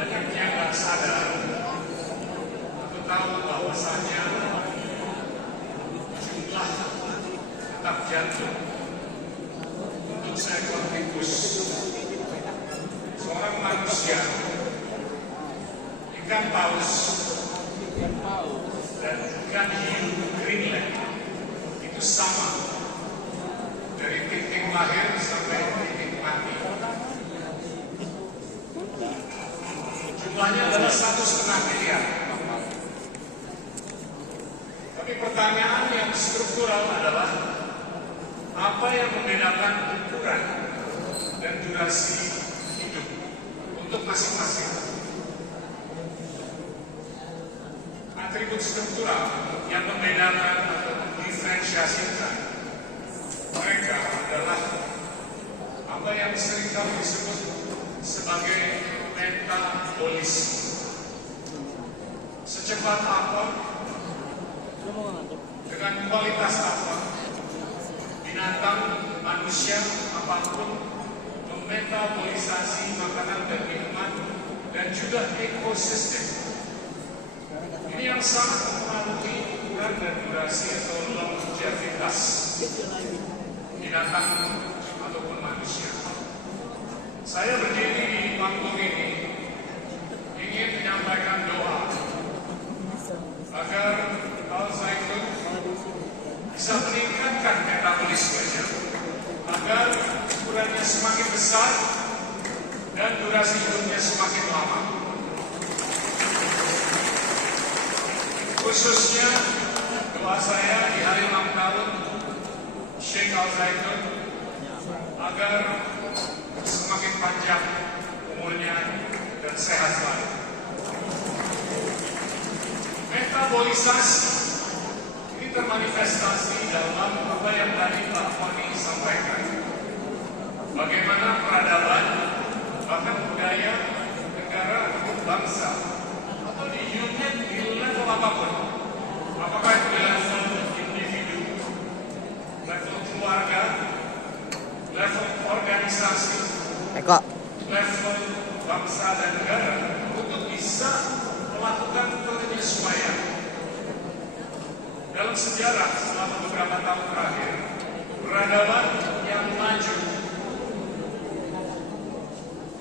banyak yang nggak sadar atau tahu bahwasanya jumlah detak jantung untuk seekor tikus seorang manusia, ikan paus dan ikan hiu Greenland itu sama dari titik lahir sampai titik mati. Jumlahnya adalah 1,5 miliar. Tapi pertanyaan yang struktural adalah apa yang membedakan ukuran dan durasi hidup untuk masing-masing. Atribut struktural yang membedakan atau mendiferensiasikan mereka adalah apa yang seringkali disebut sebagai metabolisme. Secepat apa, dengan kualitas apa, binatang, manusia, apapun memetabolisasi makanan dan minuman dan juga ekosistem. Ini yang sangat mempengaruhi ukuran dan durasi atau longevitas binatang ataupun manusia. Saya berdiri di panggung ini ingin menyampaikan doa agar Al-Zaitun bisa meningkatkan metabolismenya, agar ukurannya semakin besar dan durasi hidupnya semakin lama. Khususnya doa saya di hari ulang tahun Sheikh Al-Zaitun agar semakin panjang umurnya dan sehat selalu. Metabolisasi ini termanifestasi dalam apa yang tadi Pak Foni sampaikan. Bagaimana peradaban, bahkan budaya, negara, bangsa, atau di unit, di level apapun. Apakah itu di level individu, level keluarga, level organisasi, level bangsa dan negara, untuk bisa melakukan penyesuaian. Dalam sejarah selama beberapa tahun terakhir, peradaban yang maju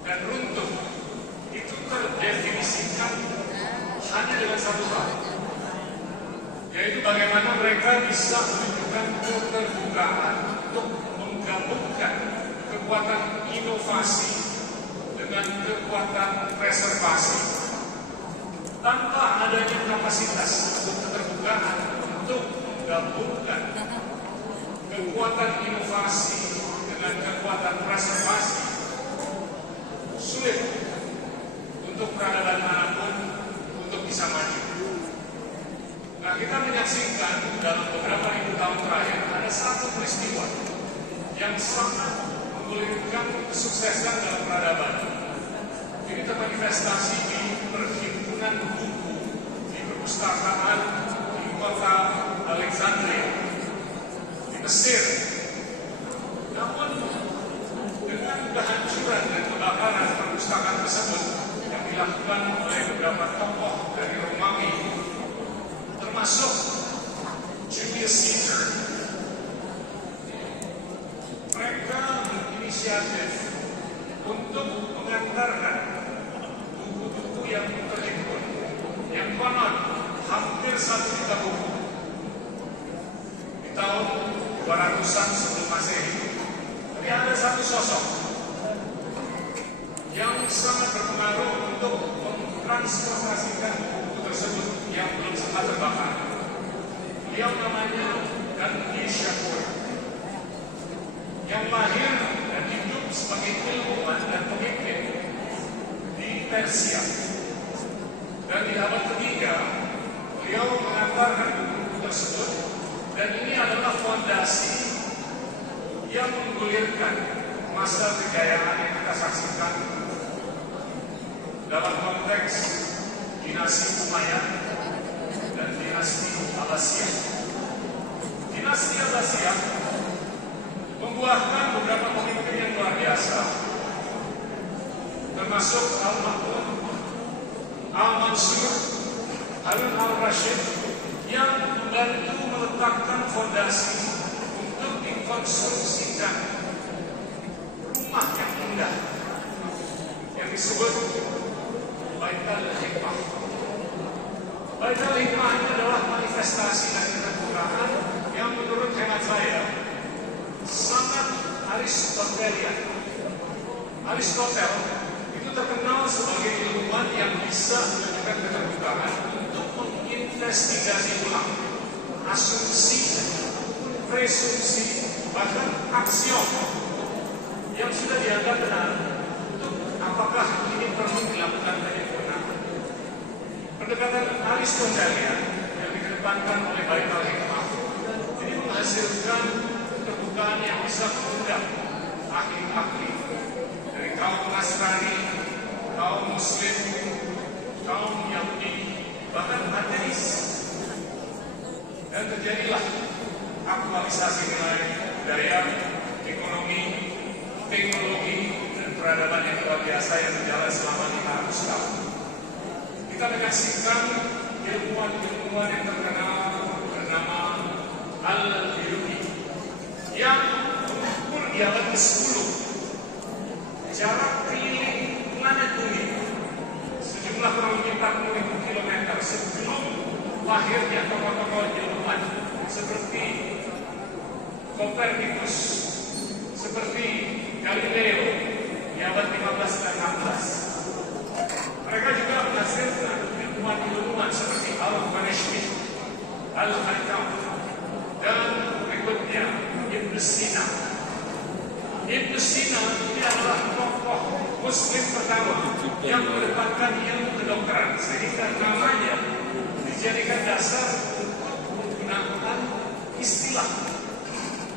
dan runtuh itu terdefinisikan hanya dengan satu hal, yaitu bagaimana mereka bisa menunjukkan keterbukaan untuk menggabungkan kekuatan inovasi dengan kekuatan preservasi tanpa adanya kapasitas untuk keterbukaan untuk menggabungkan kekuatan inovasi dengan kekuatan preservasi. Sulit untuk peradaban manapun untuk bisa maju. Nah, kita menyaksikan dalam beberapa ribu tahun terakhir ada satu peristiwa yang sangat menggulirkan kesuksesan dalam peradaban. Ini termanifestasi di perhimpunan buku di perpustakaan di kota Alexandria di Mesir. Namun dengan kehancuran dan kebakaran perpustakaan tersebut yang dilakukan oleh beberapa tokoh dari Romawi, termasuk Julius Caesar, mereka berinisiatif untuk mengantarkan buku-buku yang terhimpun, yang konon hampir 1 juta buku di tahun 200-an sebelum Masehi. Tapi ada satu sosok yang sangat berpengaruh untuk mentransportasikan buku tersebut yang belum sempat terbakar. Beliau namanya Gandhi Shakur, yang lahir dan hidup sebagai ilmuwan dan pemimpin di Persia. Dan di abad ketiga, beliau mengantarkan buku tersebut, dan ini adalah fondasi yang menggulirkan masa kejayaan yang kita saksikan dalam konteks dinasti Umayyad dan dinasti Abbasiyah. Dinasti Abbasiyah membuahkan beberapa pemimpin yang luar biasa, termasuk Al-Ma'mun Al-Mansur, Harun al-Rashid yang membantu meletakkan fondasi untuk dikonstruksikan rumah yang indah yang disebut Baitul Hikmah. Baitul Hikmah ini adalah manifestasi dari Al-Quran yang menurut hemat saya sangat Aristotelian. Aristotel itu terkenal sebagai ilmuwan yang bisa menunjukkan keterbukaan untuk menginvestigasi ulang asumsi, presumsi, bahkan aksiom yang sudah dianggap benar untuk apakah ini perlu dilakukan penyempurnaan. Pendekatan Aristotelian yang dikedepankan oleh Baitul Hikmah ini menghasilkan keterbukaan yang bisa mengundang ahli-ahli dari kaum Nasrani, kaum Muslim, kaum Yahudi, bahkan ateis. Dan terjadilah aktualisasi nilai budaya, ekonomi, teknologi, dan peradaban yang luar biasa yang berjalan selama 500 tahun. Kita menyaksikan ilmuwan-ilmuwan yang terkenal bernama Al-Biruni yang mengukur di abad ke-10 jarak keliling planet bumi sejumlah kurang lebih 40.000 km sebelum lahirnya tokoh-tokoh ilmuwan seperti Copernicus, seperti Galileo di abad 15 dan 16. Mereka juga menghasilkan ilmuwan-ilmuwan seperti Al-Quraishi, Al-Haytham, dan berikutnya Ibn Sina. Ibn Sina ini adalah tokoh Muslim pertama yang mengedepankan ilmu kedokteran, sehingga namanya dijadikan dasar untuk menggunakan istilah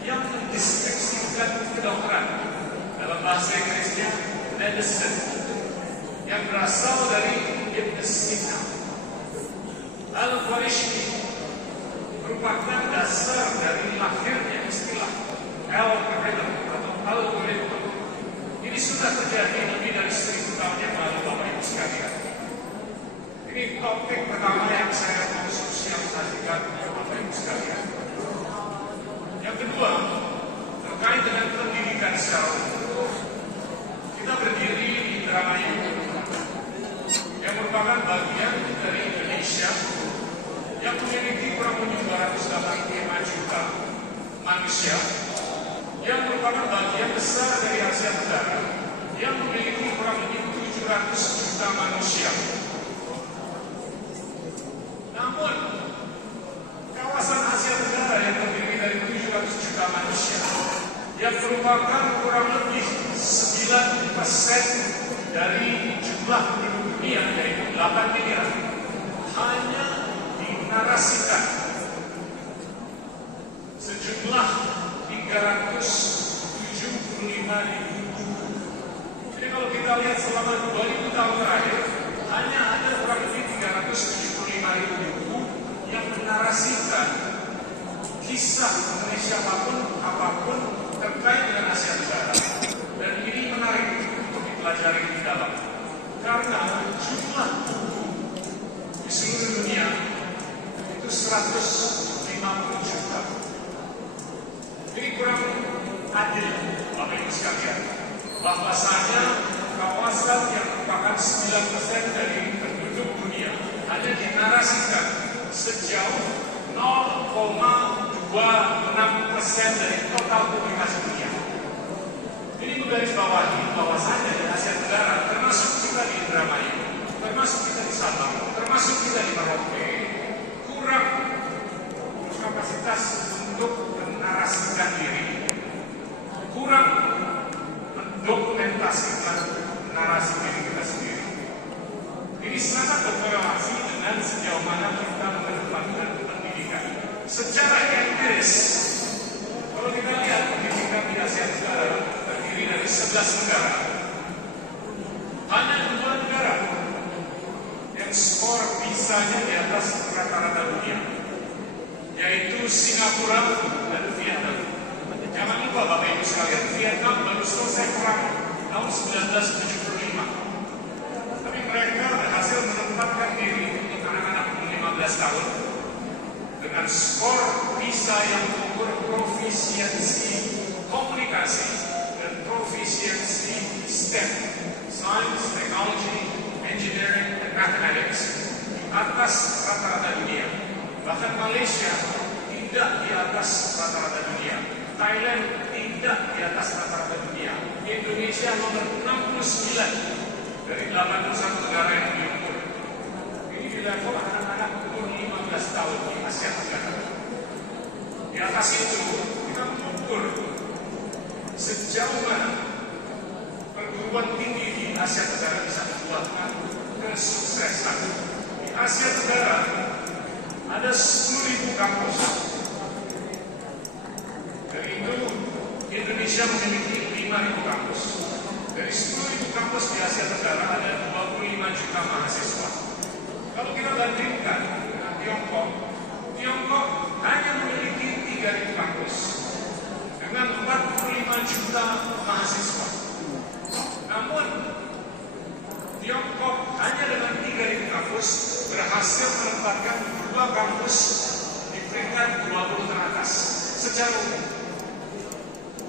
yang mendeskripsikan kedokteran dalam bahasa Inggrisnya medicine, yang berasal dari Ibn Sina. Al-Quraishi merupakan dasar dari lahirnya istilah algorithm atau algoritma. Ini sudah terjadi lebih dari 1000 tahun yang lalu, Bapak Ibu sekalian. Ini topik pertama yang saya mau sosialisasikan Bapak Ibu sekalian. Yang kedua, terkait dengan pendidikan secara umum. Kita berdiri di Indramayu yang merupakan bagian dari Indonesia yang memiliki kurang lebih 285 juta manusia, yang merupakan bagian besar dari Asia Tenggara yang memiliki kurang lebih 700 juta manusia. Namun, kawasan Asia Tenggara yang terdiri dari 700 juta manusia yang merupakan kurang lebih 9% dari jumlah penduduk dunia, yaitu 8 miliar, hanya dinarasikan sejumlah 375.000 buku. Jadi kalau kita lihat selama 2000 tahun terakhir, hanya ada kurang lebih 375.000 buku yang menarasikan kisah mengenai siapapun apapun terkait dengan Asia Tenggara. Dan ini menarik untuk dipelajari di dalam, karena jumlah buku di seluruh dunia itu 150 juta. Ini kurang adil, Bapak Ibu sekalian, bahwasanya kawasan yang merupakan 9% dari penduduk dunia hanya dinarasikan sejauh 0,26% dari total populasi dunia. Ini menggarisbawahi bahwasanya di Asia Tenggara, termasuk kita di Indramayu, termasuk kita di Sabang, termasuk kita di Merauke, kurang kapasitas untuk menarasikan diri, kurang mendokumentasikan narasi diri kita sendiri. Ini sangat berkorelasi dengan sejauh mana kita mengedepankan pendidikan. Secara empiris, kalau kita lihat pendidikan di Asia Tenggara terdiri dari 11 negara, hanya 2 negara yang skor PISA-nya di atas rata-rata dunia, yaitu Singapura dan Vietnam. Jangan lupa Bapak Ibu sekalian, Vietnam baru selesai perang tahun 1975. Tapi mereka berhasil menempatkan tahun dengan skor PISA yang mengukur profisiensi komunikasi dan profisiensi STEM, Science, Technology, Engineering, dan Mathematics, di atas rata-rata dunia. Bahkan Malaysia tidak di atas rata-rata dunia, Thailand tidak di atas rata-rata dunia, Indonesia nomor 69 dari 81 negara yang diukur. Ini di level anak-anak umur 15 tahun di Asia Tenggara. Di atas itu kita mengukur sejauh mana perguruan tinggi di Asia Tenggara bisa membuatkan kesuksesan. Di Asia Tenggara ada 10.000 kampus. Dari itu Indonesia memiliki 5.000 kampus. Dari 10.000 kampus di Asia Tenggara ada 25 juta mahasiswa. Kalau kita bandingkan dengan Tiongkok, Tiongkok hanya memiliki 3.000 kampus dengan 45 juta mahasiswa. Namun Tiongkok hanya dengan 3.000 kampus berhasil menempatkan 2 kampus di peringkat 20 teratas secara umum.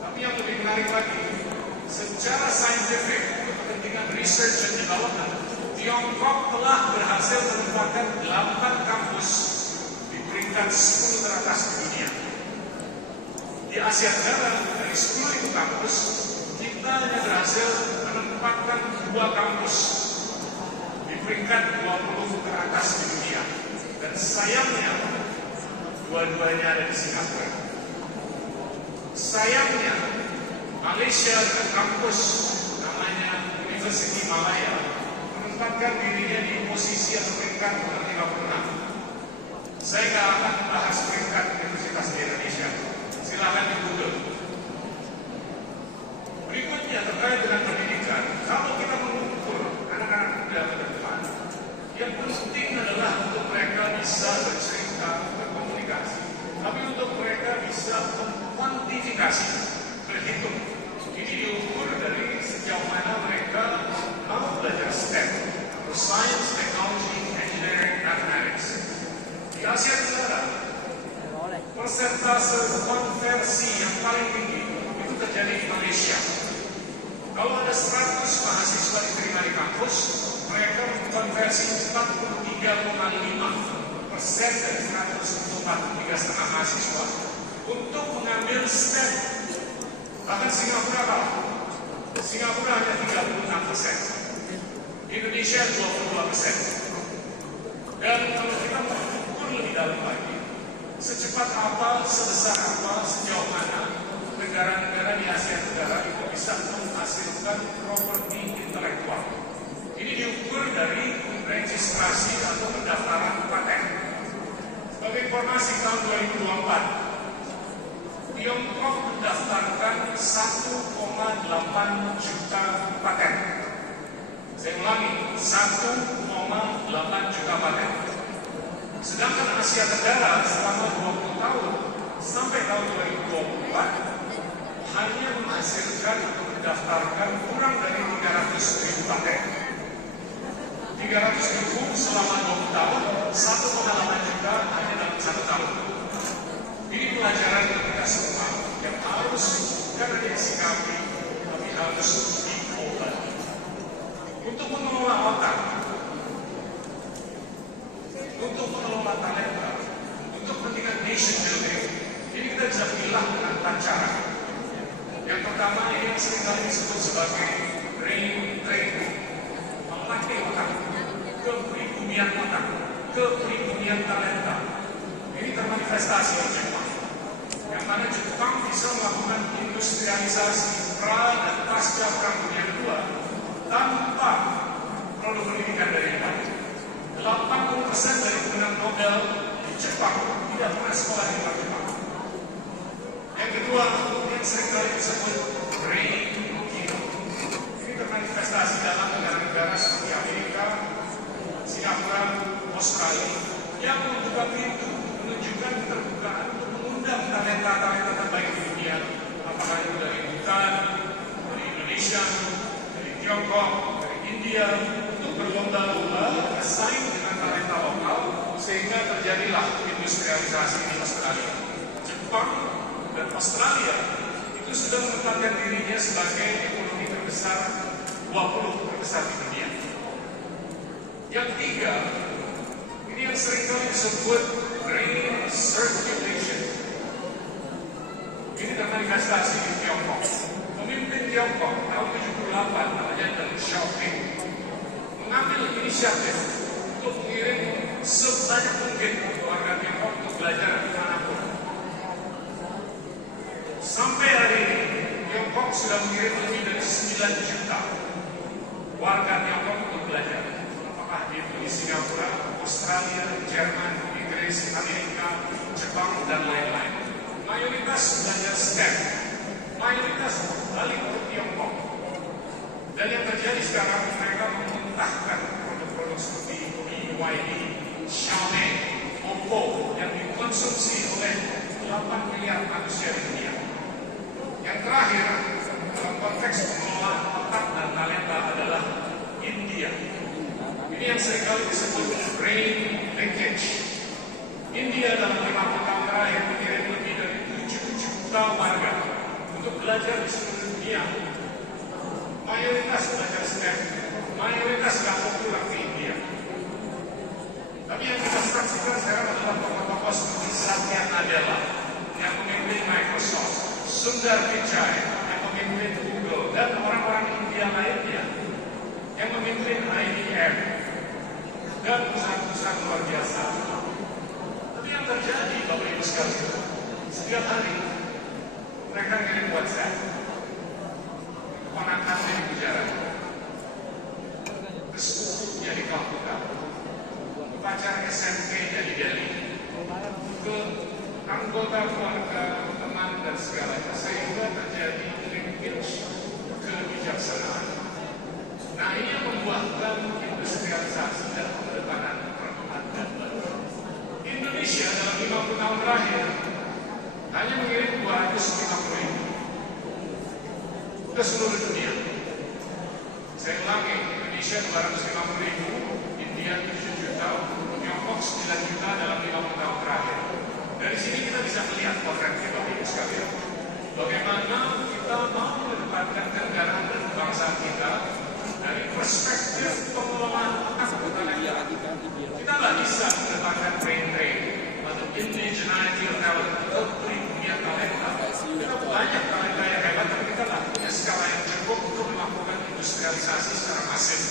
Tapi yang lebih menarik lagi, secara saintifik untuk kepentingan research and development, Tiongkok telah berhasil menempatkan 8 kampus di peringkat 10 teratas di dunia. Di Asia Tenggara, dari 10.000 kampus, kita hanya berhasil menempatkan 2 kampus di peringkat 20 teratas di dunia. Dan sayangnya, dua-duanya ada di Singapura. Sayangnya, Malaysia dengan kampus namanya University Malaya menempatkan dirinya di posisi atau peringkat nomor 56. Saya nggak akan bahas peringkat universitas di Indonesia. Silakan di Google. Berikutnya terkait dengan pendidikan, kalau kita mengukur anak-anak muda ke depan, yang penting adalah untuk mereka bisa bercerita, berkomunikasi, tapi untuk mereka bisa mengkuantifikasi, berhitung. Ini diukur dari sejauh mana mereka mau belajar STEM, atau Science, Technology, Engineering, Mathematics. Di Asia Tenggara, persentase konversi yang paling tinggi itu terjadi di Malaysia. Kalau ada 100 mahasiswa diterima di kampus, mereka mengkonversi 43,5% dari 143,5 mahasiswa untuk mengambil STEM. Bahkan Singapura kalah. Singapura hanya 36%. Indonesia 22%. Dan kalau kita mengukur lebih dalam lagi, secepat apa, sebesar apa, sejauh mana negara-negara di Asia Tenggara itu bisa menghasilkan properti intelektual. Ini diukur dari registrasi atau pendaftaran paten. Sebagai informasi, tahun 2024, Tiongkok mendaftarkan 1,8 juta paten. Saya ulangi, 1,8 juta paten. Sedangkan Asia Tenggara selama 20 tahun sampai tahun 2024 hanya menghasilkan atau mendaftarkan kurang dari 300.000 paten. 300.000 selama 20 tahun, 1,8 juta hanya dalam 1 tahun. Ini pelajaran untuk kita semua yang harus bukan hanya disikapi, tapi harus diobati. Untuk mengelola otak, untuk mengelola talenta, untuk kepentingan nation building, ini kita bisa pilih dengan 4 cara. Yang pertama, ini yang seringkali disebut sebagai brain training, melatih otak, kepribadian otak, kepribadian talenta. Ini termanifestasi di Jepang, yang mana Jepang bisa melakukan industrialisasi pra dan pasca Perang Dunia Kedua tanpa produk pendidikan dari baik. 80% dari pemenang Nobel di Jepang tidak pernah sekolah di luar Jepang. Yang kedua, yang seringkali disebut brain rookie. Ini termanifestasi dalam negara-negara seperti Amerika, Singapura, Australia, yang membuka pintu, menunjukkan keterbukaan untuk mengundang talenta-talenta terbaik di dunia, apakah itu dari Bhutan, dari Indonesia, dari Tiongkok, dari India, untuk berlomba-lomba bersaing dengan talenta lokal sehingga terjadilah industrialisasi di Australia. Jepang dan Australia itu sudah menempatkan dirinya sebagai ekonomi terbesar 20 terbesar di dunia. Yang ketiga, ini yang seringkali disebut brain circulation. Ini termanifestasi di Tiongkok. Pemimpin Tiongkok tahun 78 namanya Deng Xiaoping mengambil inisiatif untuk mengirim sebanyak mungkin warga Tiongkok untuk belajar dimanapun. Sampai hari ini, Tiongkok sudah mengirim lebih dari 9 juta warga Tiongkok untuk belajar. Apakah itu di Singapura, Australia, Jerman, Inggris, Amerika, Jepang, dan lain-lain. Mayoritas belajar STEM, mayoritas balik ke Tiongkok. Dan yang terjadi sekarang, mereka memuntahkan produk-produk seperti BYD, Xiaomi, Oppo yang dikonsumsi oleh 8 miliar manusia di dunia. Yang terakhir, dalam konteks pengelolaan otak dan talenta adalah India. Ini yang seringkali disebut brain linkage. India dalam 50 tahun terakhir mengirim lebih dari 7 juta warga untuk belajar di seluruh dunia. Mayoritas belajar STEM, mayoritas gak pulang ke India. Tapi yang kita saksikan sekarang adalah tokoh-tokoh seperti Satya Nadella yang memimpin Microsoft, Sundar Pichai yang memimpin Google, dan orang-orang India lainnya yang memimpin IBM dan perusahaan-perusahaan luar biasa. Tapi yang terjadi, Bapak Ibu sekalian, setiap hari mereka ngirim WhatsApp, ponakannya di penjara, ke sepupunya di Kalkuta, ke pacar SMP-nya di Delhi, ke anggota keluarga, teman, dan segalanya, sehingga terjadi linkage kebijaksanaan. Nah, ini yang membuahkan industrialisasi dan pengedepanan peradaban baru. Indonesia dalam 50 tahun terakhir hanya mengirim 250.000 ke seluruh dunia. Saya ulangi, Indonesia 250.000, India 7 juta, Tiongkok 9 juta dalam 50 tahun terakhir. Dari sini kita bisa melihat potretnya, Bapak Ibu sekalian. Bagaimana kita mau menempatkan negara dan kebangsaan kita dari perspektif pengelolaan otak talenta. Kita nggak bisa menempatkan brain drain atau indigeneity of talent, punya talenta. Kita banyak talenta yang hebat, tapi kita nggak punya skala yang cukup untuk melakukan industrialisasi secara masif.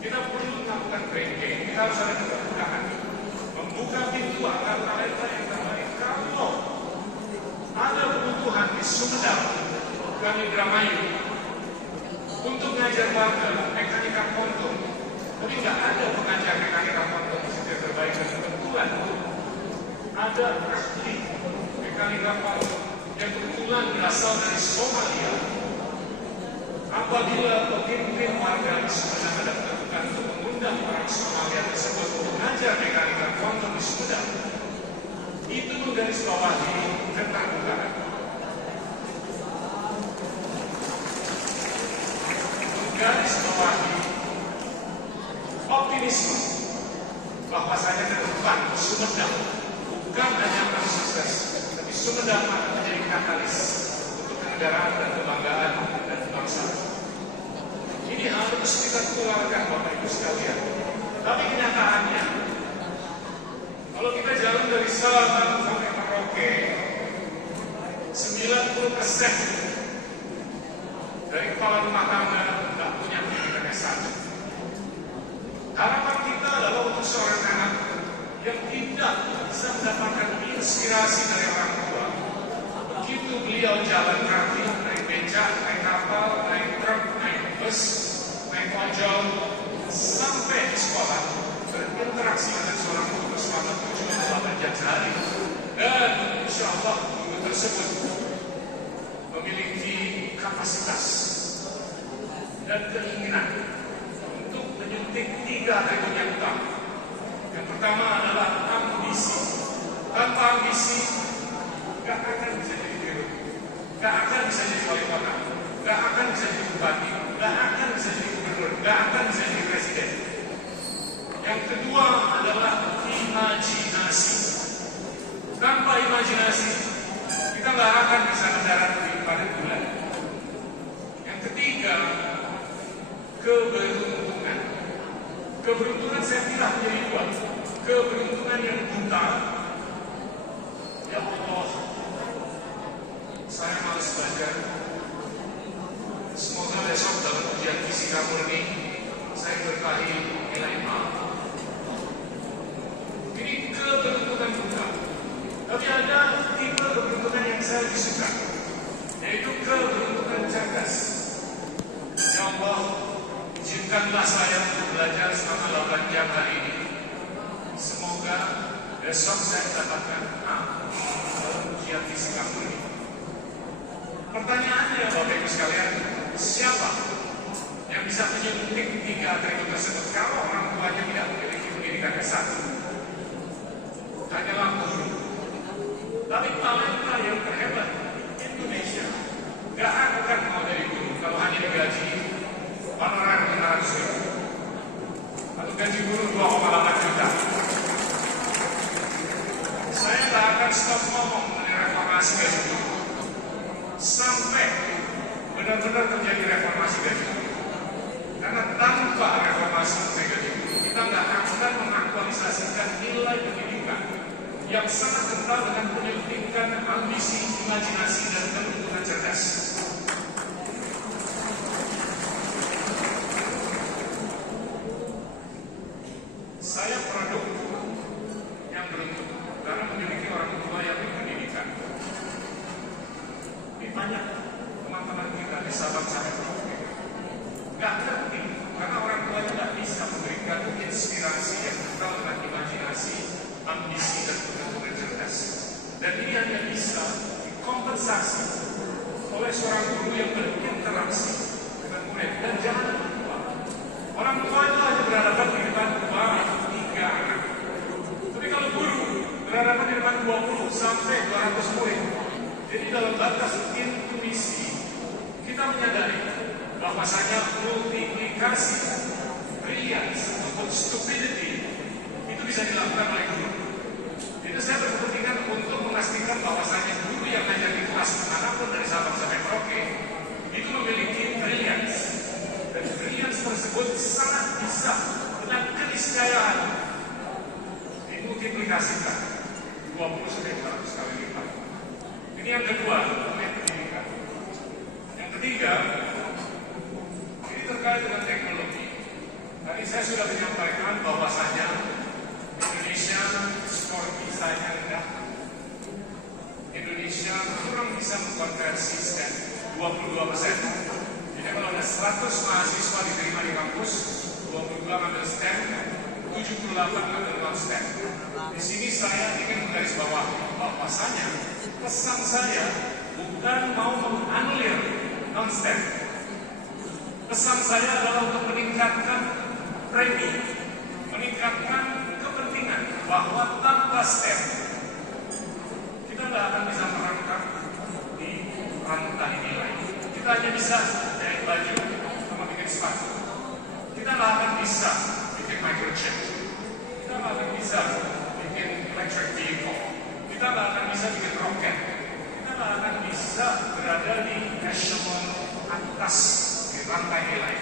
Kita perlu melakukan brain drain. Kita harus ada keterbukaan, membuka pintu agar talenta yang terbaik. Kalau ada kebutuhan di Sumedang, bukan di Indramayu, untuk mengajar warga mekanika kontur, tapi nggak ada pengajar mekanika kontur yang terbaik, dan kebetulan ada ahli mekanika kontur yang kebetulan berasal dari Somalia. Apabila pemimpin warga di Sumedang ada kebutuhan untuk mengundang orang Somalia tersebut mengajar mekanika kontur di Sumedang, itu menggarisbawahi keterbukaan. Garis bawahi optimisme bahwasanya ke depan Sumedang bukan hanya akan sukses, tapi Sumedang akan menjadi katalis untuk kenegaraan dan kebanggaan dan kebangsaan. Ini harus kita keluarkan, Bapak Ibu sekalian. Tapi kenyataannya, kalau kita jalan dari Sabang sampai Merauke, 90% dari kepala rumah tangga tidak punya pendidikan S1. Harapan kita adalah untuk seorang anak yang tidak bisa mendapatkan inspirasi dari orang tua. Begitu beliau jalan kaki, naik becak, naik kapal, naik truk, naik bus, naik ojol, sampai di sekolah, berinteraksi dengan seorang guru selama 7-8 jam sehari. Dan insya Allah guru tersebut memiliki kapasitas dan keinginan untuk menyuntik 3 atribut yang utama. Yang pertama adalah ambisi. Tanpa ambisi, gak akan bisa jadi guru, gak akan bisa jadi wali kota, gak akan bisa jadi bupati, gak akan bisa jadi gubernur, gak akan bisa jadi presiden. Yang kedua adalah imajinasi. Tanpa imajinasi, kita nggak akan bisa mendarat di planet bulan. Yang ketiga, keberuntungan. Keberuntungan saya pilih menjadi dua. Keberuntungan yang buta. Ya Allah, saya malas belajar. Semoga besok dalam ujian fisika murni saya berkahi nilai A. Ini keberuntungan buta. Tapi ada tipe keberuntungan yang saya lebih suka, yaitu keberuntungan cerdas. Ya Allah, izinkanlah saya untuk belajar selama 8 jam hari ini. Semoga besok saya mendapatkan A dalam ujian fisika murni. Pertanyaannya, Bapak Ibu sekalian, siapa yang bisa menyuntik 3 atribut tersebut kalau orang tuanya tidak memiliki pendidikan S1? Hanyalah guru. Tapi talenta yang terhebat Indonesia gak akan mau jadi guru kalau hanya digaji honorer 500.000 atau gaji guru 2,8 juta. Saya gak akan stop ngomong mengenai reformasi gaji guru sampai benar-benar terjadi reformasi gaji guru. Karena tanpa reformasi gaji guru, kita gak akan mengaktualisasikan nilai pendidikan yang sangat kental dengan penyuntikan ambisi, imajinasi, dan keberuntungan cerdas. Saya produk yang beruntung karena memiliki orang tua yang berpendidikan. Ini banyak teman-teman kita di Sabang sampai Merauke nggak ngerti karena orang tuanya nggak bisa memberikan inspirasi yang kental dengan imajinasi, ambisi, dan keberuntungan cerdas. Dan ini hanya bisa dikompensasi oleh seorang guru yang berinteraksi dengan murid. Dan jangan lupa, orang tua itu hanya berhadapan di depan 2-3 anak. Tapi kalau guru berhadapan di depan 20 sampai 200 murid, jadi dalam batas intuisi kita menyadari bahwasanya multiplikasi, brilliance, ataupun stupidity itu bisa dilakukan oleh guru. Jadi saya berkepentingan untuk memastikan bahwasanya guru yang ngajar di kelas manapun dari Sabang sampai Merauke itu memiliki brilliance, dan brilliance tersebut sangat bisa dengan keniscayaan dimultiplikasikan 20-200 kali lipat. Ini yang kedua, mengenai pendidikan. Yang ketiga, ini terkait dengan teknologi. Tadi saya sudah menyampaikan bahwasanya Indonesia skor PISA-nya rendah. Indonesia kurang bisa mengkonversi STEM 22%. Jadi kalau ada 100 mahasiswa diterima di kampus, 22 ngambil STEM, 78 ngambil non-STEM. Di sini saya ingin menggarisbawahi bahwasanya pesan saya bukan mau menganulir non-STEM. Pesan saya adalah untuk meningkatkan premi, meningkatkan kepentingan bahwa tanpa STEM kita tidak akan bisa merangkak di rantai nilai. Kita hanya bisa jahit baju sama bikin sepatu. Kita tidak akan bisa bikin microchip. Kita tidak akan bisa bikin electric vehicle. Kita tidak akan bisa bikin roket. Kita tidak akan bisa berada di echelon atas di rantai nilai.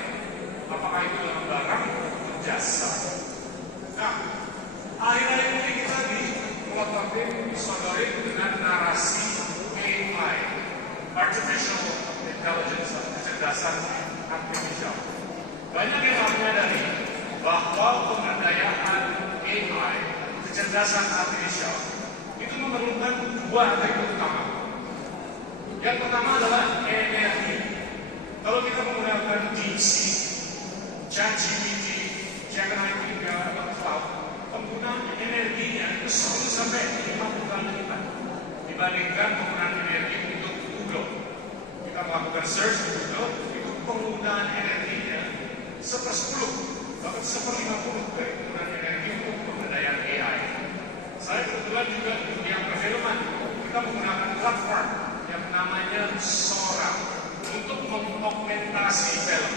Apakah itu dalam barang atau jasa? Nah, akhir-akhir ini kita dipelototin, disodorin dengan narasi AI, Artificial Intelligence, atau kecerdasan artificial. Banyak yang tidak menyadari bahwa pemberdayaan AI, kecerdasan artificial, itu memerlukan 2 atribut utama. Yang pertama adalah energi. Kalau kita menggunakan DeepSeek, ChatGPT, Gemini 3, atau Cloud, penggunaan energinya itu 10-50 kali lipat dibandingkan penggunaan energi untuk Google. Kita melakukan search di Google, itu penggunaan energinya 1/10, bahkan 1/50 dari penggunaan energi untuk pemberdayaan AI. Saya kebetulan juga di dunia perfilman, kita menggunakan platform yang namanya Sora untuk mengaugmentasi film.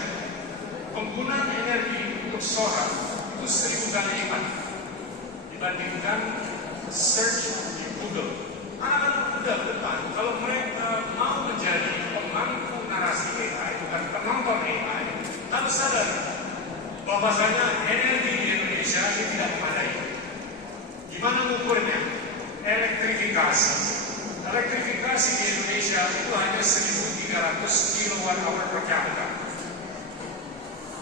Penggunaan energi untuk Sora itu itu 1000 kali lipat dibandingkan search di Google. Anak muda ke depan, kalau mereka mau menjadi pemangku narasi AI, bukan penonton AI, harus sadar bahwasanya energi di Indonesia ini tidak memadai. Gimana mengukurnya? Elektrifikasi. Elektrifikasi di Indonesia itu hanya 1.300 kWh per kapita.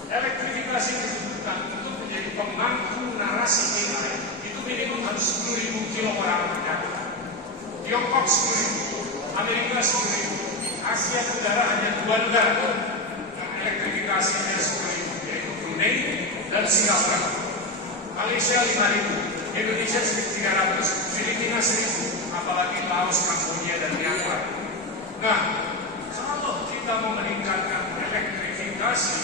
Elektrifikasi dibutuhkan untuk menjadi pemangku narasi AI itu minimum harus 10.000 kWh per kapita. Tiongkok 10.000, Amerika 10.000, Asia Tenggara hanya 2 negara yang elektrifikasinya 10.000, yaitu Brunei dan Singapura. Malaysia 5.000, Indonesia 1.300, Filipina 1.000, apalagi Laos, Kamboja, dan Myanmar. Nah, kalau kita mau meningkatkan elektrifikasi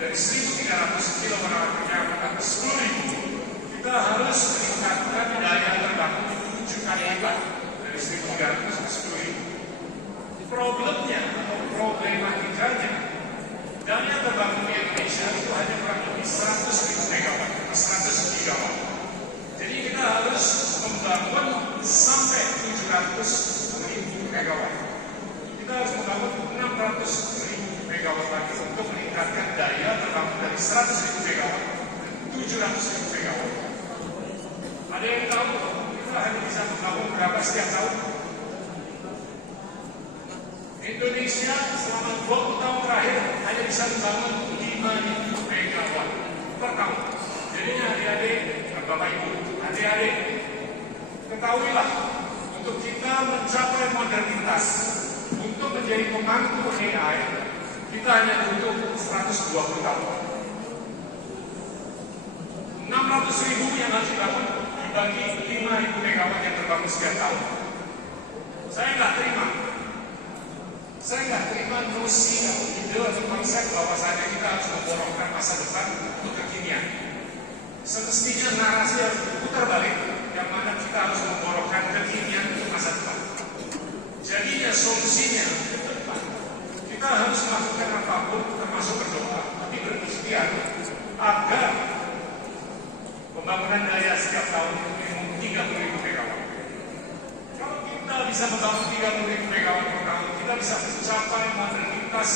dari 1.300 kWh per kapita ke 10.000, kita harus meningkatkan daya terbangun 7 kali lipat dari 1.300 ke 10.000. Problemnya atau problematikanya, daya terbangun di Indonesia itu hanya kurang lebih 100.000 MW, 100 GW. Jadi kita harus membangun sampai 700.000 MW. Kita harus membangun 600.000 MW lagi untuk meningkatkan daya terbangun dari 100.000 MW ke 700.000 MW. Ada yang tahu kita hanya bisa membangun berapa setiap tahun? Indonesia selama 20 tahun terakhir hanya bisa membangun 5.000 MW per tahun. Jadinya adik-adik, Bapak Ibu, adik-adik, ketahuilah untuk kita mencapai modernitas, untuk menjadi pemangku AI, kita hanya butuh 120 tahun. 600.000 yang harus dibangun dibagi 5.000 MW yang terbangun setiap tahun. Saya nggak terima nosi atau ide atau konsep bahwasanya kita harus memborongkan masa depan untuk kekinian. Semestinya narasi harus diputar balik, yang mana kita harus memborongkan kekinian untuk masa depan. Jadinya solusinya ke depan, kita harus melakukan apapun, termasuk berdoa, tapi berikhtiar agar pembangunan daya setiap tahun minimum 30.000 MW. Kalau kita bisa membangun 30.000 MW per tahun, kita bisa mencapai modernitas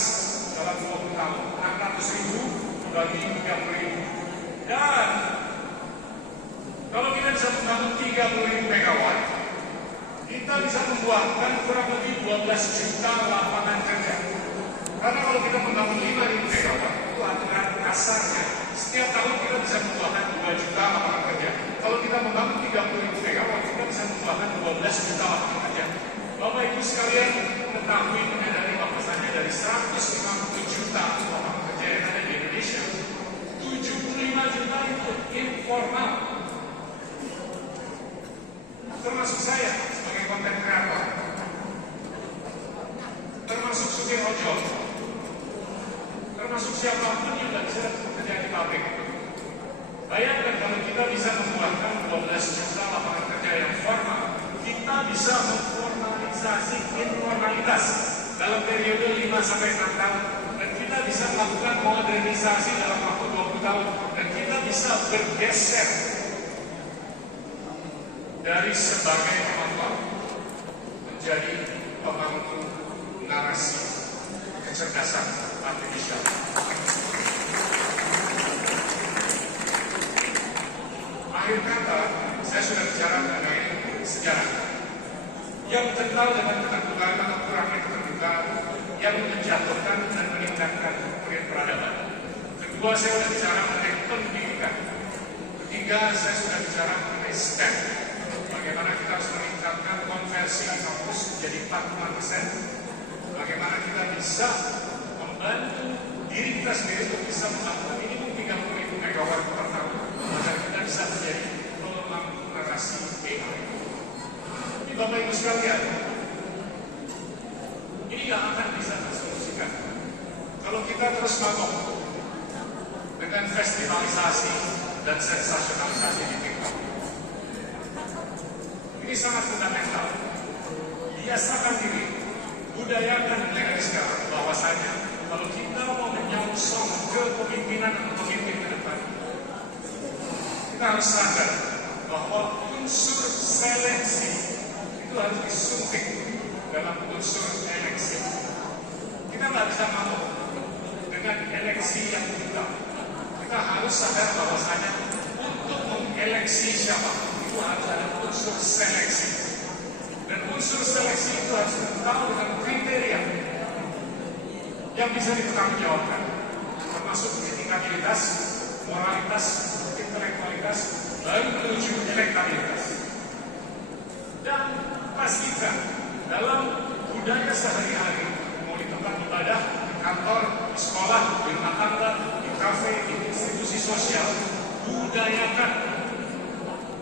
dalam 20 tahun. 600.000 bagi 30.000. Dan kalau kita bisa membangun 30.000 MW, kita bisa membuahkan kurang lebih 12 juta lapangan kerja. Karena kalau kita membangun 5.000 MW, itu aturan kasarnya, setiap tahun kita bisa membuahkan 2 juta lapangan kerja. Kalau kita membangun 30.000 MW, kita bisa membuahkan 12 juta lapangan kerja. Bapak Ibu sekalian mengetahui menyadari bahwasanya dari 150 juta lapangan kerja yang ada di Indonesia, 75 juta itu informal. Termasuk saya sebagai konten kreator, termasuk supir ojol, termasuk siapapun yang tidak bisa bekerja di pabrik. Bayangkan kalau kita bisa membuahkan 12 juta lapangan kerja yang formal, kita bisa memformalisasi informalitas dalam periode 5-6 tahun, dan kita bisa melakukan modernisasi dalam waktu 20 tahun, dan kita bisa bergeser dari sebagai penonton menjadi pemangku narasi kecerdasan artifisial. Akhir kata, saya sudah bicara mengenai sejarah yang kental dengan keterbukaan atau kurangnya keterbukaan yang menjatuhkan dan meningkatkan peradaban. Kedua, saya sudah bicara mengenai pendidikan. Ketiga, saya sudah bicara mengenai STEM. Bagaimana kita harus meningkatkan konversi kampus menjadi 45%. Bagaimana kita bisa membantu diri kita sendiri untuk bisa membangun minimum 30.000 MW per tahun agar kita bisa menjadi pemangku narasi AI. Ini Bapak Ibu sekalian, ini yang akan bisa disolusikan kalau kita terus mabok dengan festivalisasi dan sensasionalisasi di TikTok. Ini sangat fundamental. Biasakan diri, budayakan mulai dari sekarang bahwasanya kalau kita mau menyongsong kepemimpinan atau pemimpin ke depan, kita harus sadar bahwa unsur seleksi itu harus disuntik dalam unsur eleksi. Kita nggak bisa mau dengan eleksi yang buta. Kita harus sadar bahwasanya untuk mengeleksi siapa itu harus ada unsur seleksi. Dan unsur seleksi itu harus tahu dengan kriteria yang bisa dipertanggungjawabkan, termasuk etikabilitas, moralitas, intelektualitas, lalu menuju elektabilitas. Dan pastikan dalam budaya sehari-hari, mau di tempat ibadah, di kantor, di sekolah, di rumah tangga, di kafe, di institusi sosial, budayakan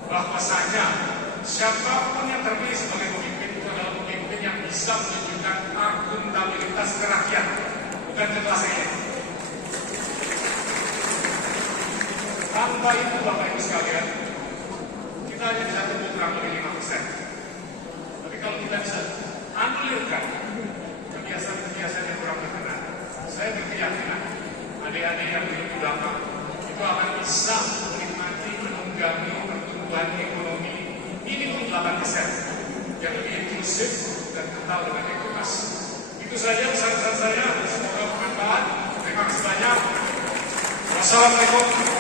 bahwasanya siapapun yang terpilih sebagai pemimpin itu adalah pemimpin yang bisa menunjukkan akuntabilitas ke rakyat, bukan ke kelas elit. Tanpa itu, Bapak Ibu sekalian, kita hanya bisa tumbuh kurang lebih 5%. Tapi kalau kita bisa anulirkan kebiasaan-kebiasaan yang kurang berkenan, saya berkeyakinan adik-adik yang di belakang itu akan bisa menikmati, menunggangi pertumbuhan ekonomi minimum 8% yang lebih inklusif dan kental dengan ekuitas. Itu saja pesan-pesan saya, semoga bermanfaat. Terima kasih banyak. Wassalamualaikum.